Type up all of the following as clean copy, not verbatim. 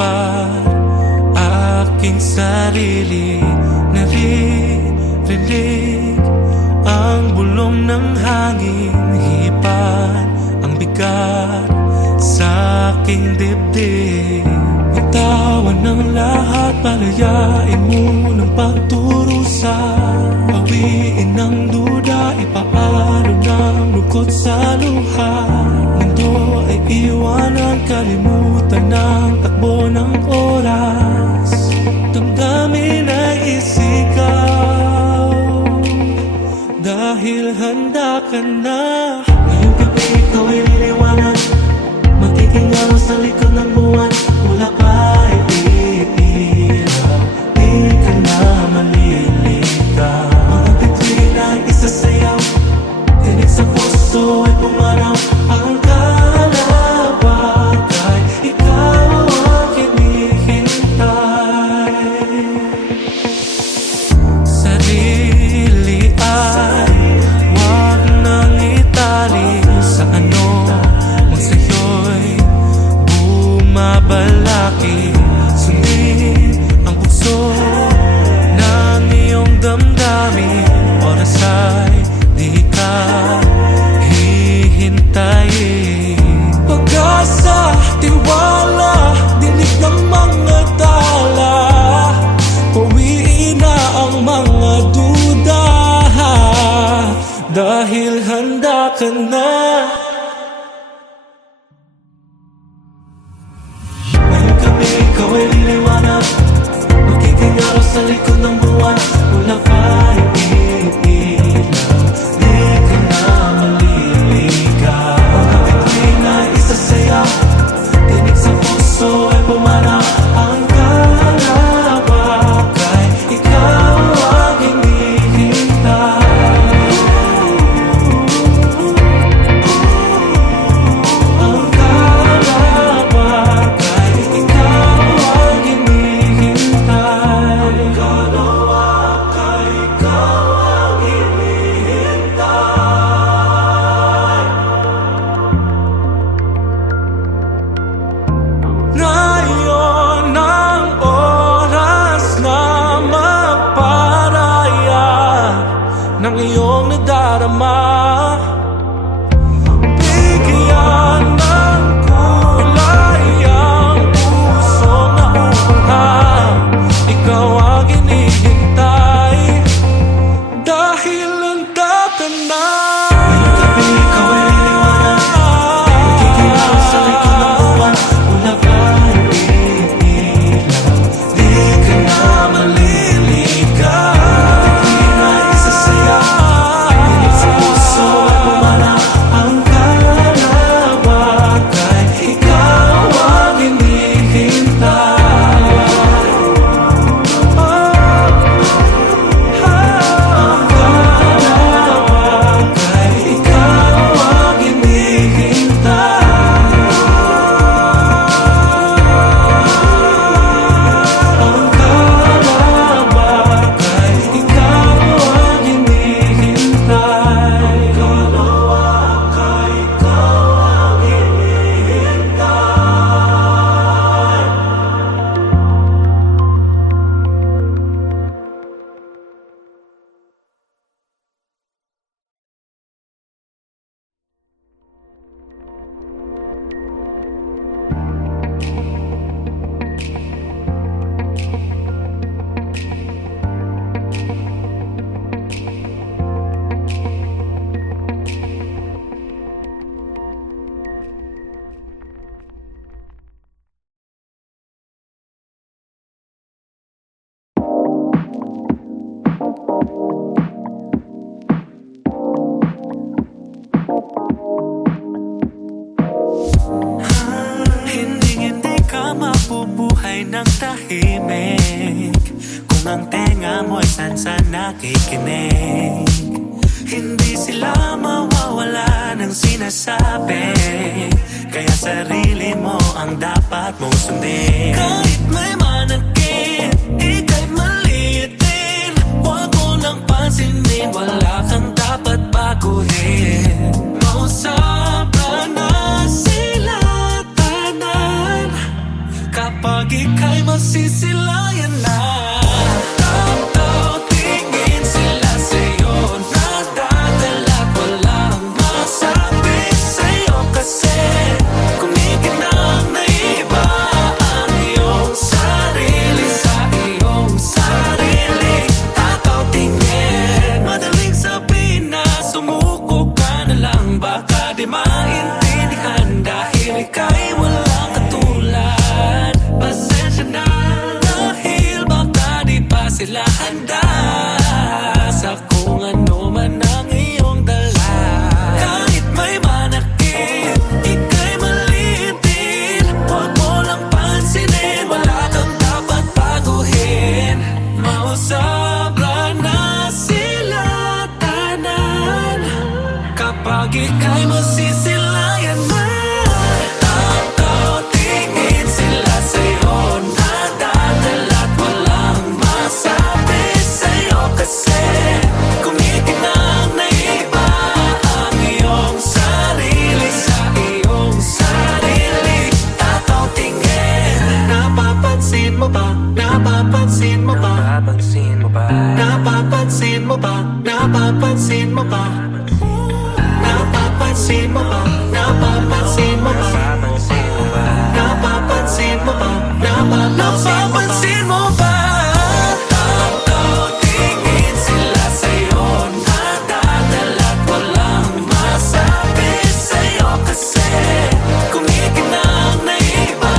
lumipad. Aking sarili naririnig ang bulong ng hangin, hipad ang bigat sa aking dibdib. Bitawan ng lahat, palayain mo ng pagturusa. Bawiin ang duda, ipaalo ng lungkot sa luha. Mundo ay iwanan, kalimutan ng takbo ng oras. Damdamin ay isigaw, dahil handa ka na. Ngayong gabi ikaw ay liliwanag, magiging araw sa likod ng buwan. Wala pa iilaw, di ka na maliligaw. Mga bituin ay isasayaw, tinig sa puso ay pumanaw. Ang kalawag ay ikaw ang hinihintay. Sarili ay wag nang itali sa ano mang sa'yo'y bumabalaki. Sundin ang bukso ng iyong damdamin, oras ay di ka hihintayin. Pag-asa, tiwala, dinig ng mga tala. Pawiin na ang mga duda, dahil handa ka na. Ngayong gabi ikaw ay liliwanag, magiging araw sa likod ng buwan. Wala pa iilaw, di ka na maliligaw. Mga bituin ay isasayaw, tinig sa puso ay pumanaw. Ang kalawag ay ikaw ang hinihintay. Ang kalawag ay ikaw ang hinihintay. Ang kalawag ay ikaw ang hinihintay. Ngayon ang oras na magparaya ng iyong nadarama. Bigyan ng kulay ang pusong nauuhaw. Ikaw ang hinihintay, dahil handa ka na. Ngayong gabi ikaw ay liliwanag, magiging araw sa likod ng buwan. Wala pa iilaw, di ka na maliligaw. Mga bituin ay isasayaw, tinig sa puso ay pumanaw. Ang kalawag ay ikaw ang hinihintay. Ang kalawag ay ikaw ang hinihintay. Ang kalawag ay ikaw ang hinihintay. Ang kalawag ay ikaw ang Hindi ka mabubuhay ng tahimik kung ang tenga mo'y sansa nakikinig. Hindi sila mawawala ng sinasabi, kaya sarili mo ang dapat mong sundin. Kahit may manakit, ika'y maliit din. Huwag mo nang pansinin, wala kang dapat baguhin. Mausap na sila tanan kapag sila handa sa kung ano man ang iyong dala. Kahit may manakit, ika'y maliit din. Huwag mo lang pansinin, wala kang dapat baguhin. Mausabra na sila tanan kapag ika'y masisilayan man. Tingin sila sa'yo, nadadala't walang masabi sa'yo. Kasi kung ikinang naiba ang iyong sarili sa iyong sarili, tataw tingin. Napapansin mo ba? Napapansin mo ba? Napapansin mo ba? Napapansin mo ba? Napapansin mo ba? Napapansin mo ba? Napapansin mo ba? Napapansin mo ba? Napapansin mo ba? Tataw tingin sila sa'yo, nadadala't walang masabi sa'yo. Kasi kung ikinang naiba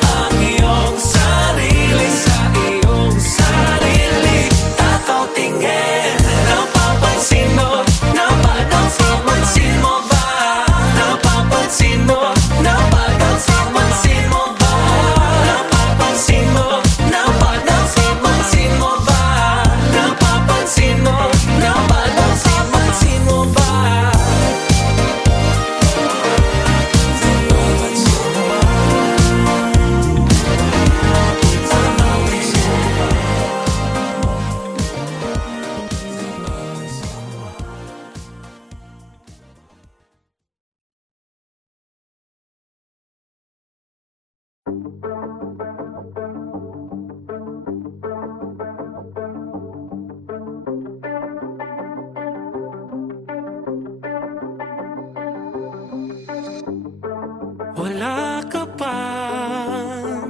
ang iyong sarili sa iyong sarili, tataw tingin. Napapansin mo? Napapansin mo ba? Napapansin mo? Napapansin mo ba? Napapansin mo? Napapansin mo ba? Napapansin mo? Napapansin mo ba? Wala ka bang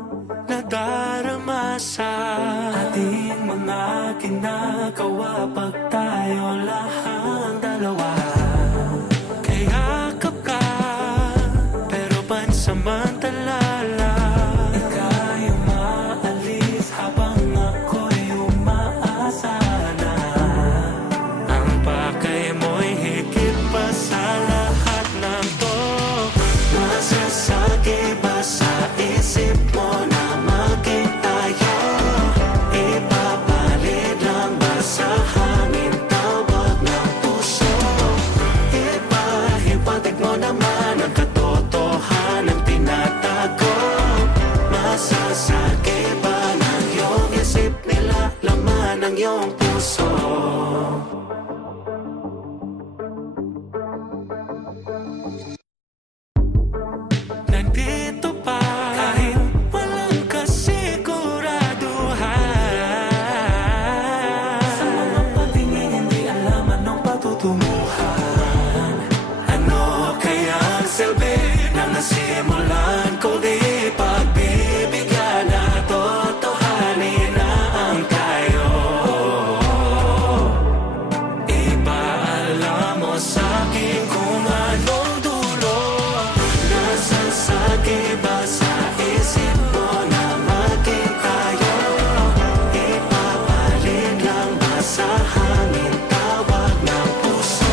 nadarama sa ating mga ginagawa pag tayo lahang dalawa? Kaya ka, pero pansamantala ika'y umaalis habang ako'y umaasa na. Ang pakay mo'y higit pa sa lahat ng to. Masasagi ba sa isip mo na maging tayo? Ipapalit lang ba sa hangin tawag ng puso? Ipahiwatig mo naman ang katotohanan tinatago. Masasagi ba ng iyong isip nila laman ng iyong puso? Nandito pa kahit walang kasiguraduhan. Sa mga patingin hindi alam anong patutunguhan. Ano kaya ang silbi ng nasimulan ko? Di pagbibigyan na totohanin na ang tayo. Ipaalam mo sa'kin kung anong dulo. Nasasagi ba sa isip mo na maging tayo? Ipapalit lang ba sa hangin tawag ng puso?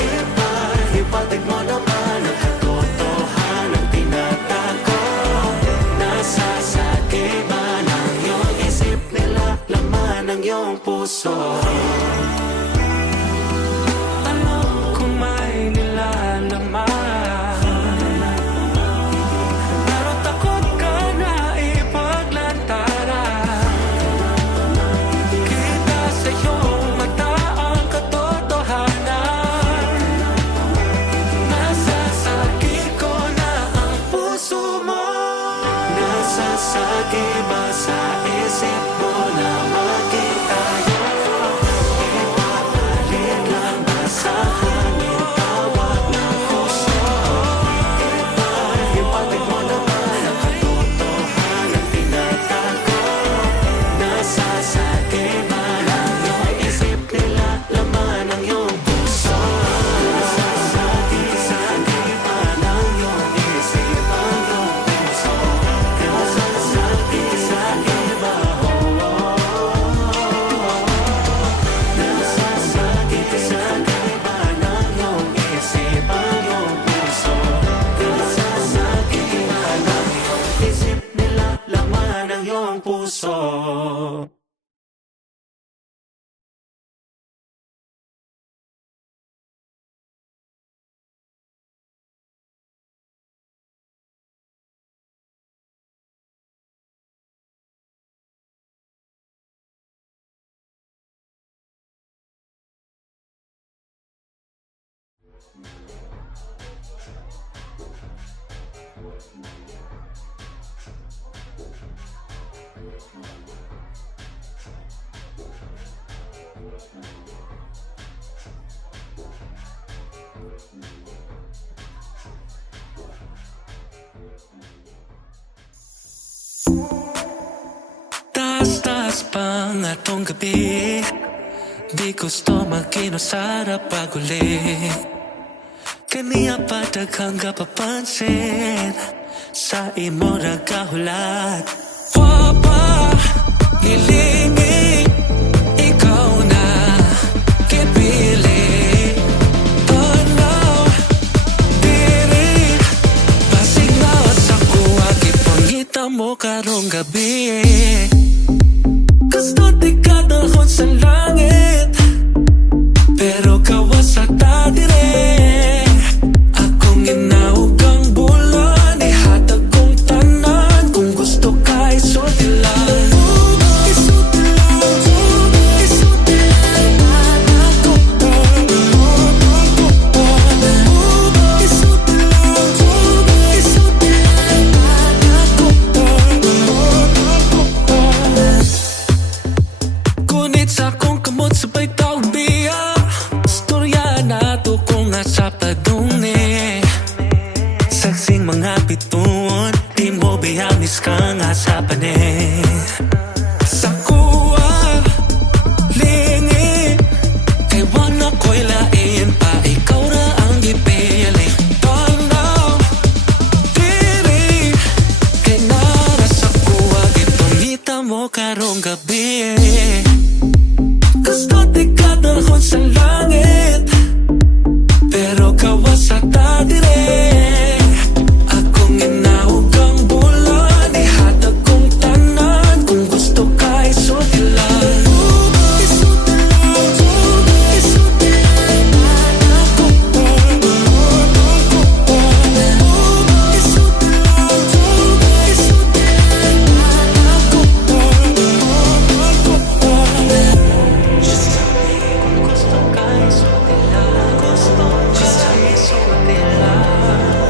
Ipahiwatig mo naman ang katotohanan tinatago. Nasasagi ba ng iyong isip nila laman ng iyong puso? Alam kong may nilalaman, pero takot ka na ipaglantaran. Kita sa iyong mata ang katotohanan. Nasasagi ko na ang puso mo. Nasasagi ba sa isip mo na maging tayo? Taas-taas pang atong gabi, di gusto magkinusarap pag-uli. Kaniya pa daghang kapapansin sa imo ra kahulat. Wa pa hilingi, ikaw na kipili. Tanaw, diri, basig lawas ako akipangita mo karong gabi. Gusto di ka dahon sa langit, pero kawas sa tadire. Akong inaog ang bulan, ihatag kong tanan. Kung gusto ka isulti lang, isulti lang, isulti lang. Isulti lang, isulti lang. Kunit sa akong kamot sabay taong biya, storya na to kung asa padungni. Saksing mga bituon, di mo biyamis ka nga sa pane. Sa kuwa, lingi, kay wala ko'y lain pa, ikaw na ang ipili. Tanaw, diri, kay nara sa kuwa, ipangita mo karong gabi. Gusto di ka dahon sa langit, pero kawas sa tadire. Akong inaog ang bulan, ihatag kong tanan. Kung gusto ka isulti lang, isulti lang, isulti lang. Isulti lang, isulti lang. Just tell me kung gusto ka isulti lang. Gusto ka isulti lang,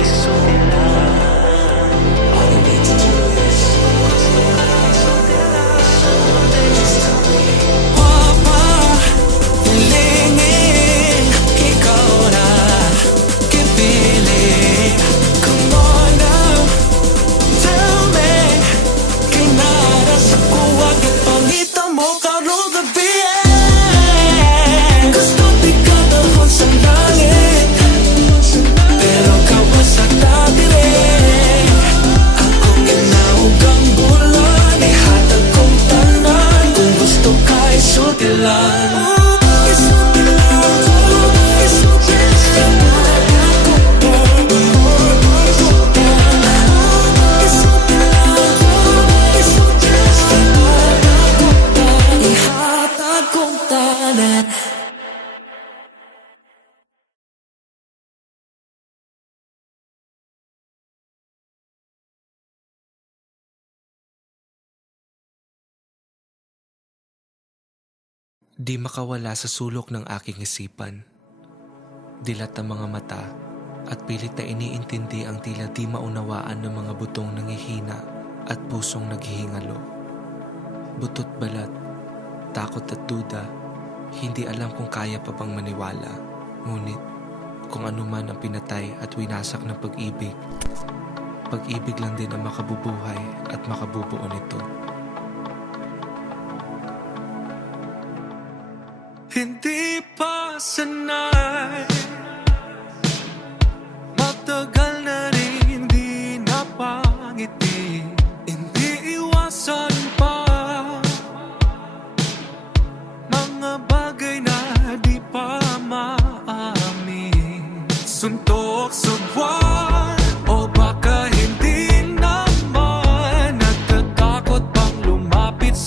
isulti lang. All you need to do is gusto ka isulti lang, isulti. Just tell me. Wapa, hilingin, ikaw na kipili. Come on now, tell me, kay nara sa kuwa, ipangita mo karong gabi. Gusto di ka dahon sa langit, pero kawas sa tadire. Akong inaog ang bulan, ihatag kong tanan. Kung gusto ka isulti lang, isulti lang, isulti lang. Isulti lang, isulti lang. Ihatag kong tanan. Di makawala sa sulok ng aking isipan. Dilat ang mga mata at pilit na iniintindi ang tila di maunawaan ng mga butong nangihina at pusong naghihingalo. Butot balat, takot at duda, hindi alam kung kaya pa bang maniwala. Ngunit kung ano man ang pinatay at winasak ng pag-ibig, pag-ibig lang din ang makabubuhay at makabubuo nito. Hindi pa sanay, matagal na rin hindi napangiti. Hindi iwasan pa mga bagay na di pa maamin. Suntok sa buwan, o baka hindi naman natatakot bang lumapit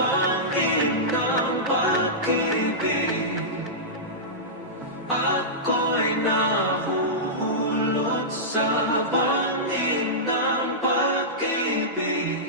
bangin ng pag-ibig. Ako'y nahuhulog sa bangin ng pag-ibig.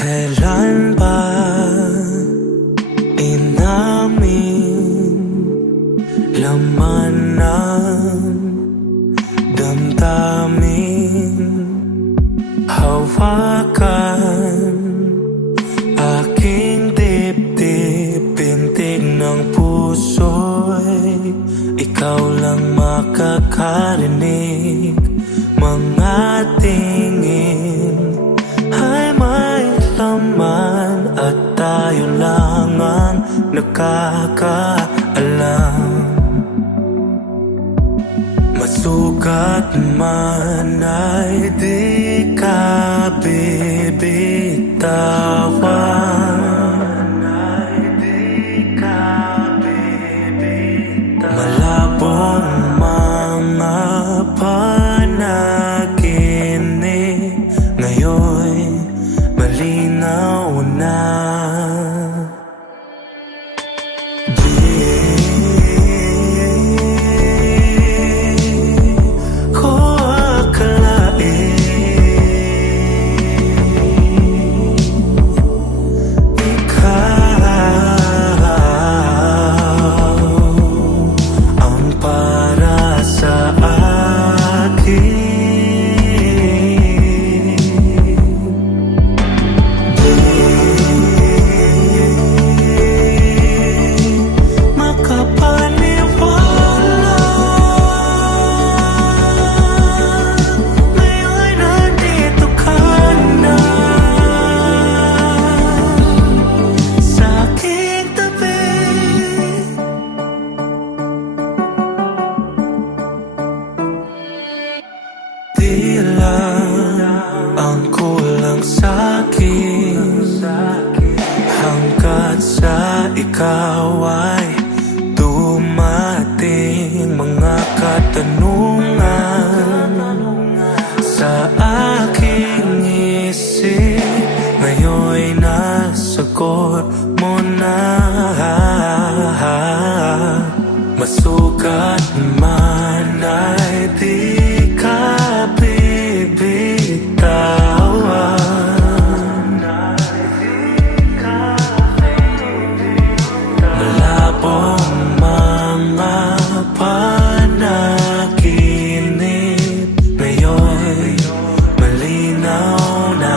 Kailan ba inamin laman ng damdamin? Hawakan aking dibdib, pintig ng puso'y ikaw lang makakarinig. Mga tingin ay may laman at tayo lang ang nakakaalam. Masukat man ay di ka bibitawan. Malabong mga panaginip ngayon malinaw na. Ang kulang sa'kin hanggat sa ikaw ay dumating. Mga katanungan sa aking isip ngayon'y nasagot mo na. Masukat man ay di ka bibitawan. Malabong mga panaginip ngayon malinaw na.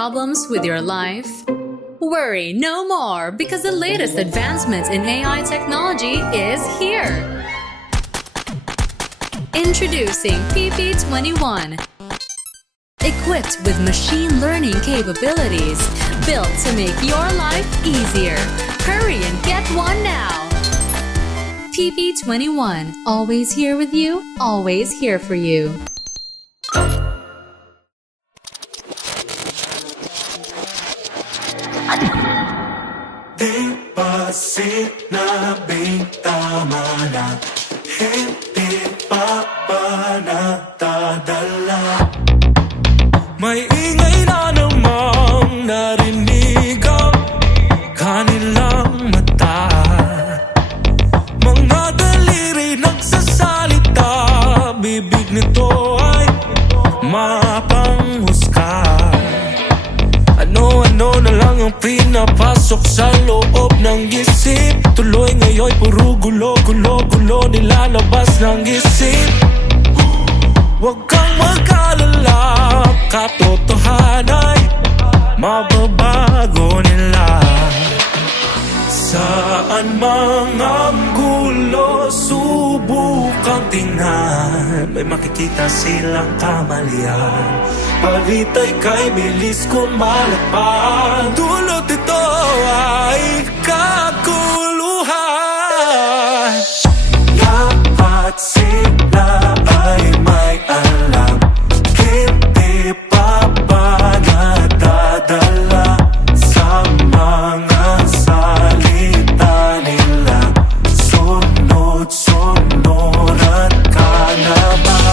problems with your life? Worry no more, because the latest advancements in AI technology is here. Introducing PP21. Equipped with machine learning capabilities, built to make your life easier. Hurry and get one now. PP21, always here with you, always here for you. Di ba sinabing tama na, hindi pa ba nagdadala? May ingay na namang narinig ang kanilang mata. Mga daliri nagsasalita, bibig nito ay mapanghusga. Ano-ano na lang ang pinapasok sa loob ng isip. Tuloy ngayon puro gulo-gulo-gulo nilalabas ng isip. Huwag kang mag-alala, katotohanan ay mababago nila. Saan mang ang gulo, subukang tingnan, may makikita silang kamalian. Balita'y kay bilis kumalapag, dulot ito ay kaguluhan. Lahat sila ay may alam, hindi pa ba nadadala sa mga salita nila. Sunod-sunuran ka na ba?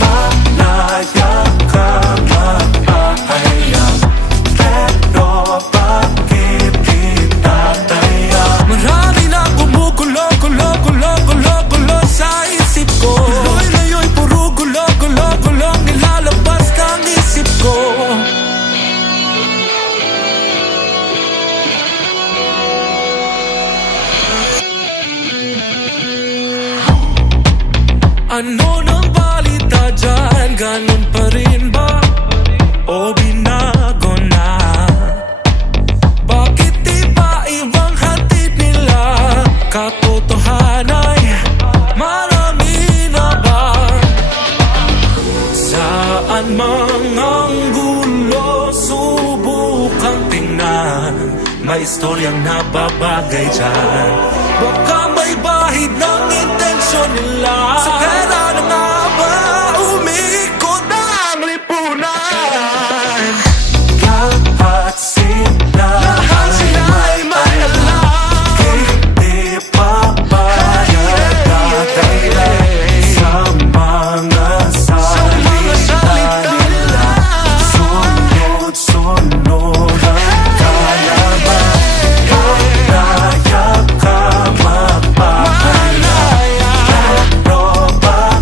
Malaya ka magpahayag, pero bakit itataya? Marami na kumugulo-gulo-gulo-gulo-gulo sa isip ko. Tuloy ngayon puro gulo-gulo-gulo nilalabas ng isip ko. Ano nang balita dyan? Ganun pa rin ba? O binago na? Bakit di ba ibang hatid nila? Katotohanan ay marami na ba? Saan mang ang gulo, subukang tingnan, may istoryang nababagay dyan. Baka may bahid ng intensyon nila. Sa pera na nga ba umiikot ang lipunan? Lahat sila ay may alam, hindi pa ba nagdadala sa mga salita nila. Sunod-sunuran ka na ba? Malaya ka magpapalaya, pero bakit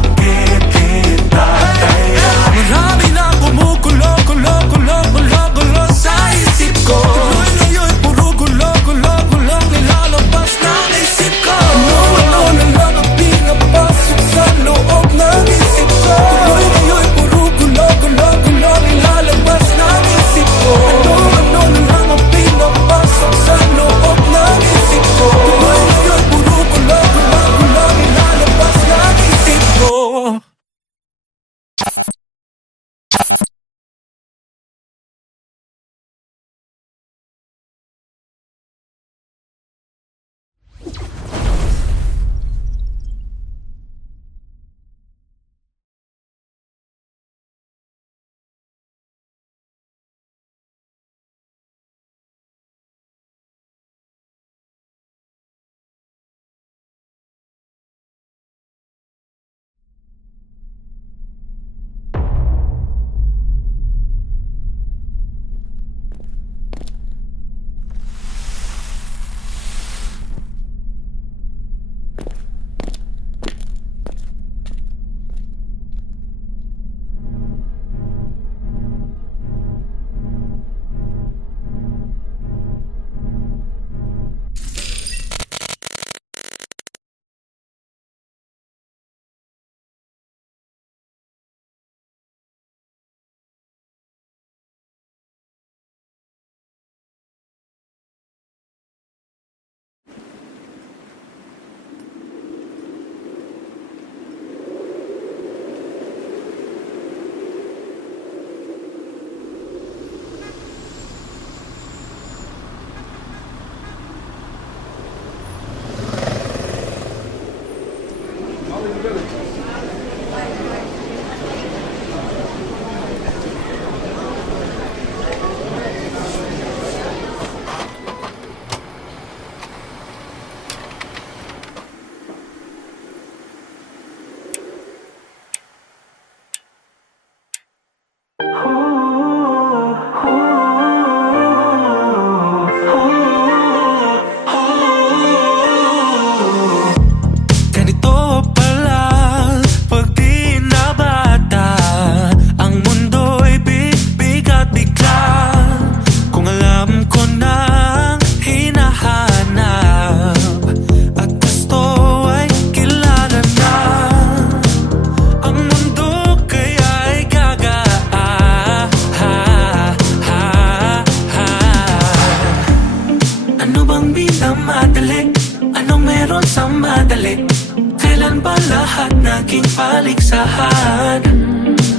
na madali? Anong meron sa madali? Kailan ba lahat naging paligsahan?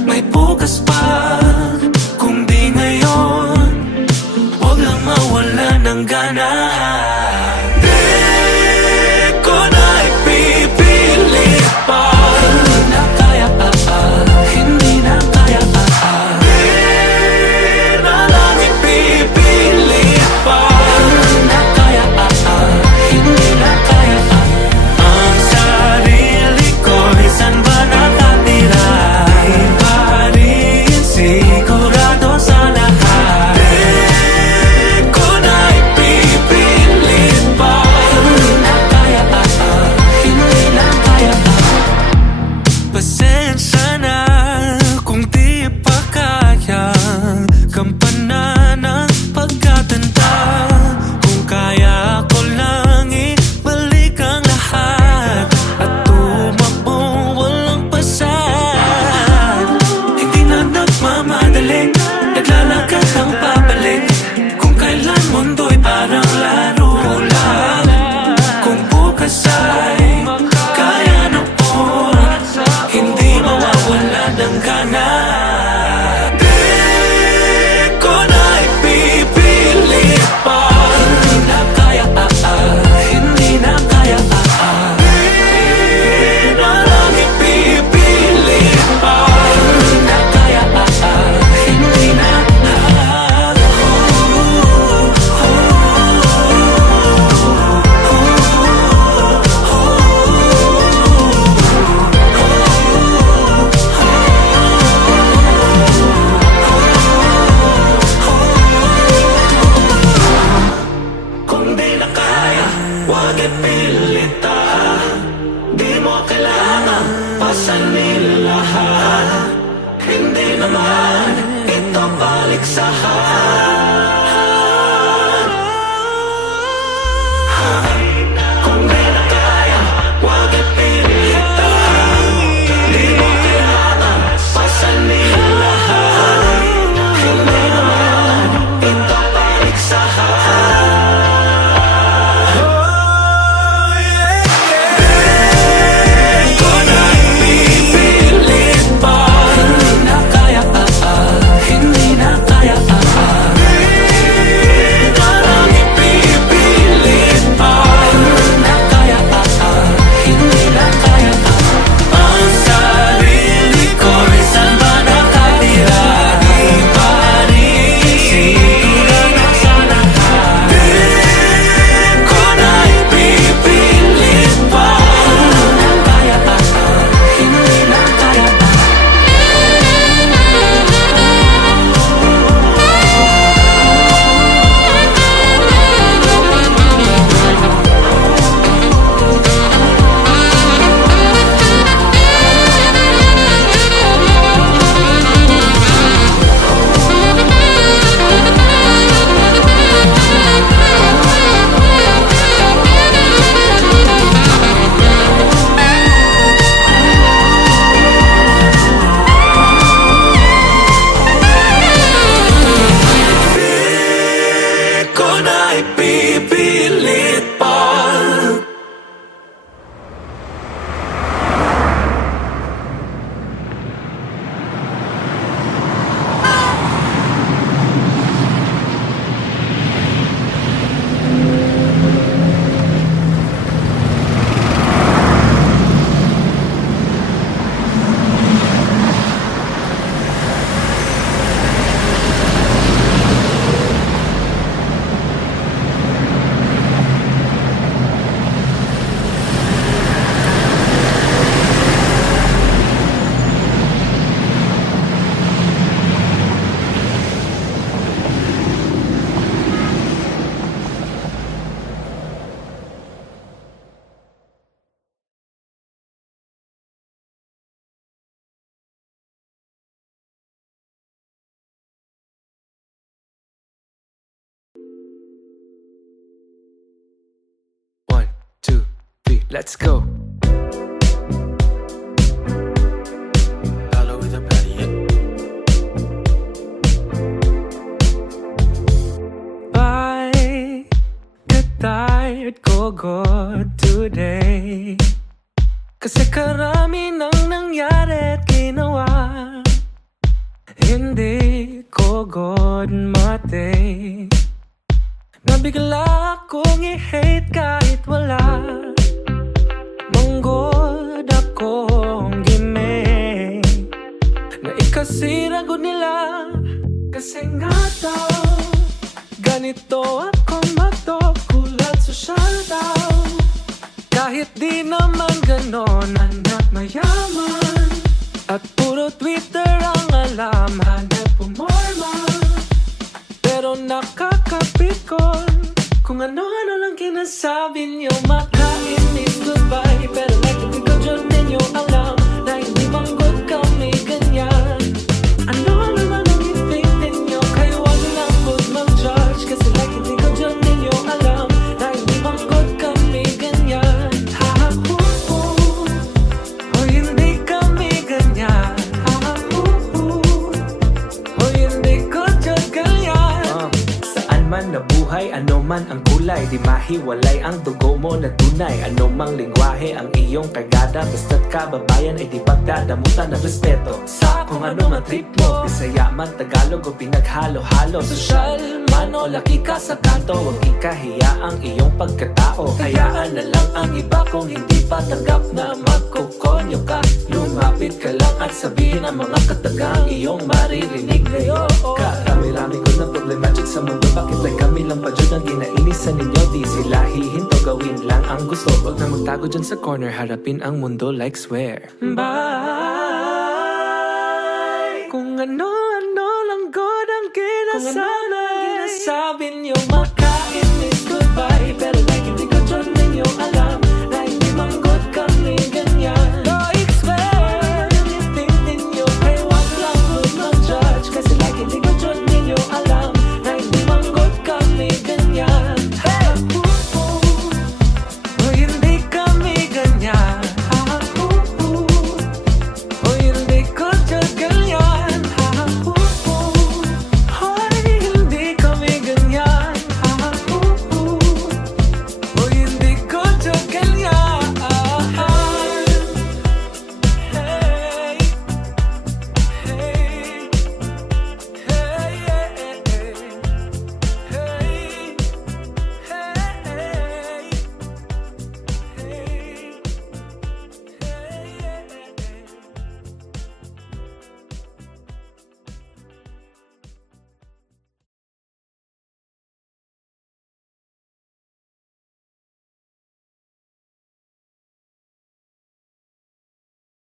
May bukas pa, kung di ngayon, huwag lang mawala ng gana. Di ko na ipipilit pa. Hindi na kaya, hindi na kaya, di na lang ipipilit pa. Hindi na kaya, hindi na kaya, ang sarili ko'y saan ba nakatira? Di pa rin sigurado sa lahat. Di ko na ipipilit pa. Hindi na kaya, hindi na kaya. Pasensya na kung di pa kaya gampanan ang pagkatanda. Kung kaya ko lang ibalik ang lahat at tumakbo walang pasad. Hindi na nagmamadali, naglalakad ng pabalik. Kung kailan mundo'y parang laro lang. Kung bukas ay kaya na po, hindi mawawala ng gana. Di ko na ipipilit pa. Hindi na kaya, hindi na kaya, di na lang ipipilit pa. Hindi na kaya, hindi na. Kung di na kaya, huwag ipilit di mo kailangan pasanin lahat. Hindi naman ito paligsahan. Kung di na kaya, huwag ipilit di mo kailangan pasanin lahat. Hindi naman ito paligsahan. Ipipilit pa. Let's go. Hello with a patty, yeah. tired ko God today. Kasi karami nang nangyari at ginawa. Hindi ko God matay. Nabigla akong i-hate kahit wala. Manggod akong gimay na ikasira ko nila. Kasi nga daw ganito akong magtukulat sosyal daw. Kahit di naman ganon anak mayaman. At puro Twitter ang alam, hanap pumorma. Pero nakakapikon kung ano-ano lang kinasabi niyo. Makainis goodbye, pero like hindi ko dyan ninyo alam na hindi manggod kami ganyan. Ano naman ang i-think ninyo, kayo wag lang good mag-judge. Kasi like hindi ko dyan ninyo alam na hindi manggod kami ganyan. Ha-ha-hu-hu, o hindi kami ganyan. Ha-ha-hu-hu, o hindi ko dyan ganyan. Saan man nabuhay, ano man ang kulay, di mahiwalay ang dugo mo na tunay. Ano mang lingwahe ang iyong kagada, basta't kababayan ay di pagdadamutan ng respeto. Sa kung ano man trip mo, Bisaya man, Tagalog o pinaghalo-halo. Sosyal man o laki ka sa kanto, huwag ikahiya ang iyong pagkatao. Hayaan na lang ang iba kung hindi pa tanggap na magkukonyo ka. Lumapit ka lang at sabihin ang mga katagang iyong maririnig ngayon. Karami-rami ko na problematic sa mundo, bakit like kami lang pa dyan ang ginainisan ninyo? Di sila hihinto, gawin lang ang gusto. Huwag na magtago dyan sa corner, harapin ang mundo like swear. Bye! Kung ano-ano lang God ang ginasabi niyo,